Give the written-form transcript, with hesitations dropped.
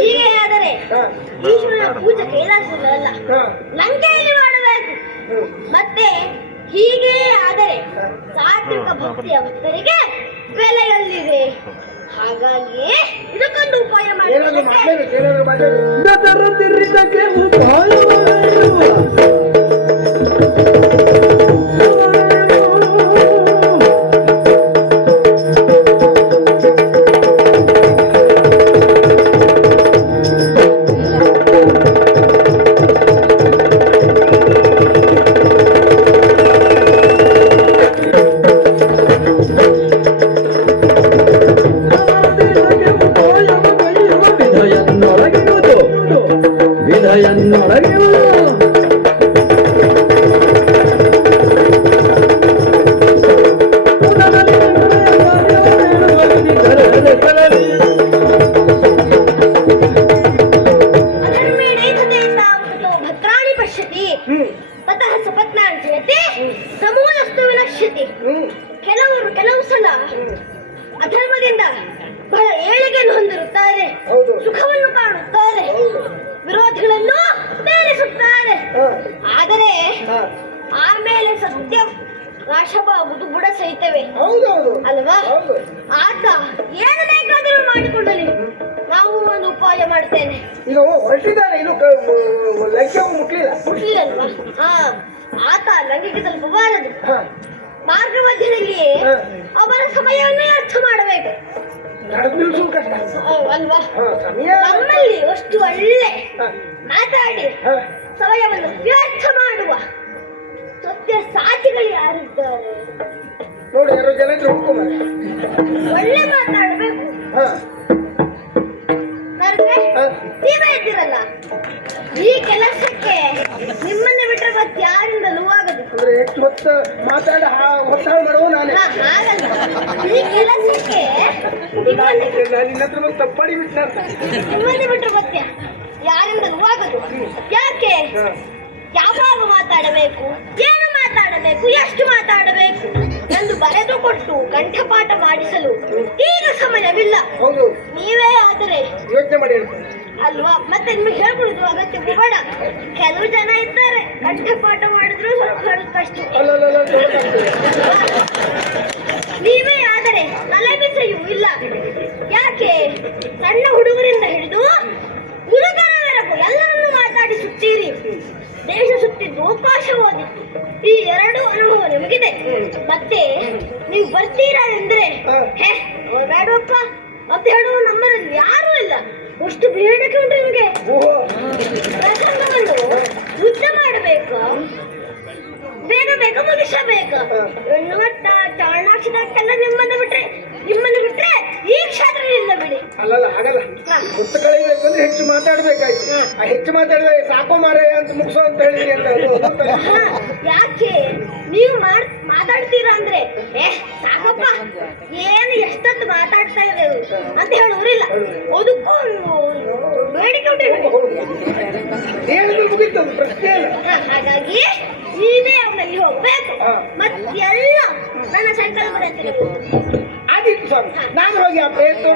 ಹೀಗೆ ಆದರೆ ಈಶ್ವರನ ಪೂಜೆ ಕೈಲಾಸವಲ್ಲ, ಲಂಕೆಯಲ್ಲಿ ಮಾಡಬೇಕು. ಮತ್ತೆ ಹೀಗೆ ಆದರೆ ಸಾತ್ವಿಕ ಭಕ್ತಿಯ ಭಕ್ತರಿಗೆ ಬೆಲೆಯಲ್ಲಿದೆ. ಹಾಗಾಗಿ ಇದಕ್ಕೊಂದು ಉಪಾಯ ಕೆಲವು ಸಲ ಅಧರ್ಮದಿಂದ ಬಹಳ ಏಳಿಗೆಯನ್ನು ಹೊಂದಿರುತ್ತಾರೆ, ಸುಖವನ್ನು ಕಾಣುತ್ತಾರೆ, ವಿರೋಧಿಗಳನ್ನು ಬೇರಿಸುತ್ತಾರೆ. ಆದರೆ ಆಮೇಲೆ ಸತ್ಯ ನಾಶವಾಗುವುದು ಬುಡ ಸಹಿತವೇ ಅಲ್ವಾ? ಆತ ಏನು ಬೇಕಾದರೂ ಮಾಡಿಕೊಳ್ಳಲಿ, ನಾವು ಒಂದು ಉಪಾಯ ಮಾಡ್ತೇನೆ. ಈಗ ಹೊರಟಿದ್ದಾನೆ, ಇನ್ನು ಮುಟ್ಲಿಲ್ಲಲ್ವಾ? ಆತ ಲಂಕೆಗೆ ತಲುಪಬಾರದು. ಮಾರ್ಗ ಮಧ್ಯದಲ್ಲಿ ಅವರ ಸಮಯವನ್ನು ಅರ್ಥ ಮಾಡಬೇಕು ಅಲ್ವಾ? ನಮ್ಮಲ್ಲಿ ಅಷ್ಟು ಒಳ್ಳೆ ಮಾತಾಡಿ ಸಮಯವನ್ನು ವ್ಯರ್ಥ ಮಾಡುವ ಸತ್ಯ ಸಾಕ್ಷಿಗಳು ಯಾರಿದ್ದಾರೆ ನೋಡಿ, ಜನ ಒಳ್ಳೆ ಮಾತಾಡಬೇಕು. ನೀವೇ ಇದ್ದೀರಲ್ಲ, ಈ ಕೆಲಸಕ್ಕೆ ನಿಮ್ಮನ್ನೇ ಬಿಟ್ಟರೆ ಮತ್ತೆ ಯಾರಿಂದಲೂ ಆಗದು. ಹೆಚ್ಚು ಹೊತ್ತು ಮಾತಾಡ ಒತ್ತಾಯ ಮಾಡುವ ನಾನೇ. ಹಾಗಲ್ಲ, ಈ ಕೆಲಸಕ್ಕೆ ತಪ್ಪಡಿ ನಿಮ್ಮನ್ನೇ ಬಿಟ್ಟರೆ ಮತ್ತೆ ಯಾರಿಂದಲೂ ಆಗದು. ಯಾಕೆ? ಯಾವಾಗ ಮಾತಾಡಬೇಕು, ಏನು ಮಾತಾಡಬೇಕು, ಎಷ್ಟು ಮಾತಾಡಬೇಕು ಎಂದು ಬರೆದು ಕೊಟ್ಟು ಕಂಠಪಾಠ ಮಾಡಿಸಲು ಈಗ ಸಮಯವಿಲ್ಲ. ನೀವೇ ಆದರೆ ಯೋಚನೆ ಮಾಡಿ ಅಲ್ವಾ? ಮತ್ತೆ ನಿಮಗೆ ಹೇಳ್ಬಿಡುದು ಅಗತ್ಯ ಬೇಡ. ಕೆಲವು ಜನ ಇದ್ದಾರೆ ಕಂಠಪಾಠ ಮಾಡಿದ್ರು ಸ್ವಲ್ಪ ಕಷ್ಟ. ನೀವೇ ಆದರೆ ತಲೆಬಿಸೆಯೂ ಇಲ್ಲ. ಯಾಕೆ? ಸಣ್ಣ ಹುಡುಗರಿಂದ ಹಿಡಿದು ಮುದುಕರವರೆಗೂ ಎಲ್ಲರನ್ನು ಮಾತಾಡಿಸುತ್ತೀರಿ. ದೇಶ ಸುತ್ತಿದ್ದು, ಅವಕಾಶ ಓದಿತ್ತು, ಈ ಎರಡು ಅನುಭವ ನಿಮಗಿದೆ. ಮತ್ತೆ ನೀವು ಬರ್ತೀರಾ ಎಂದ್ರೆ ಬೇಡಪ್ಪ ಅಂತ ಹೇಳುವ ನಮ್ಮಲ್ಲಿ ಯಾರೂ ಇಲ್ಲ. ಅಷ್ಟು ಬೇಡಕ್ಕೆ ಉಂಟು ನಿಮಗೆ. ಪ್ರಸಂಗವನ್ನು ಯುದ್ಧ ಮಾಡಬೇಕು, ಬೇಗ ಬೇಗ ಮುಗಿಸಬೇಕು. ಹೆಣ್ಣುಮಟ್ಟ ಚಾರಣಾಕ್ಷರಕ್ಕೆಲ್ಲ ನಿಮ್ಮನ್ನು ಬಿಟ್ರೆ ಈ ಕ್ಷೇತ್ರದಿಂದ ಬಿಡಿ. ಅಲ್ಲಲ್ಲ, ಹಾಗಲ್ಲ. ಮುತ್ತ ಕಳಿಬೇಕಂದ್ರೆ ಹೆಚ್ಚು ಮಾತಾಡ್ಬೇಕಾಯ್ತು. ಹೆಚ್ಚು ಮಾತಾಡಿದ್ರೆ ಸಾಕೋ ಮಾರ ಅಂತ ಮುಗಿಸೋ ಅಂತ ಹೇಳಿದ್ರಿ ಅಂತ. ಯಾಕೆ ನೀವು ಮಾತಾಡ್ತೀರಾ ಅಂದ್ರೆ ಸಾಕಪ್ಪ, ಏನು ಎಷ್ಟೊತ್ತು ಮಾತಾಡ್ತಾ ಇದ್ದೇವೆ ಅಂತ ಹೇಳುವರಿಲ್ಲ. ಅದಕ್ಕೂ ಬೇಡಿಕೆ ಪ್ರಶ್ನೆ ಇಲ್ಲ. ಹಾಗಾಗಿ ನೀವೇ ಅವನಲ್ಲಿ ಹೋಗ್ಬೇಕು. ಮತ್ತೆಲ್ಲ ನನ್ನ ಸಂಕಲ್ಪದ ಆದಿತ್ತು ಸ್ವಾಮಿ, ನಾನು ಹೋಗಿ ಆ ಪ್ರಯತ್ನ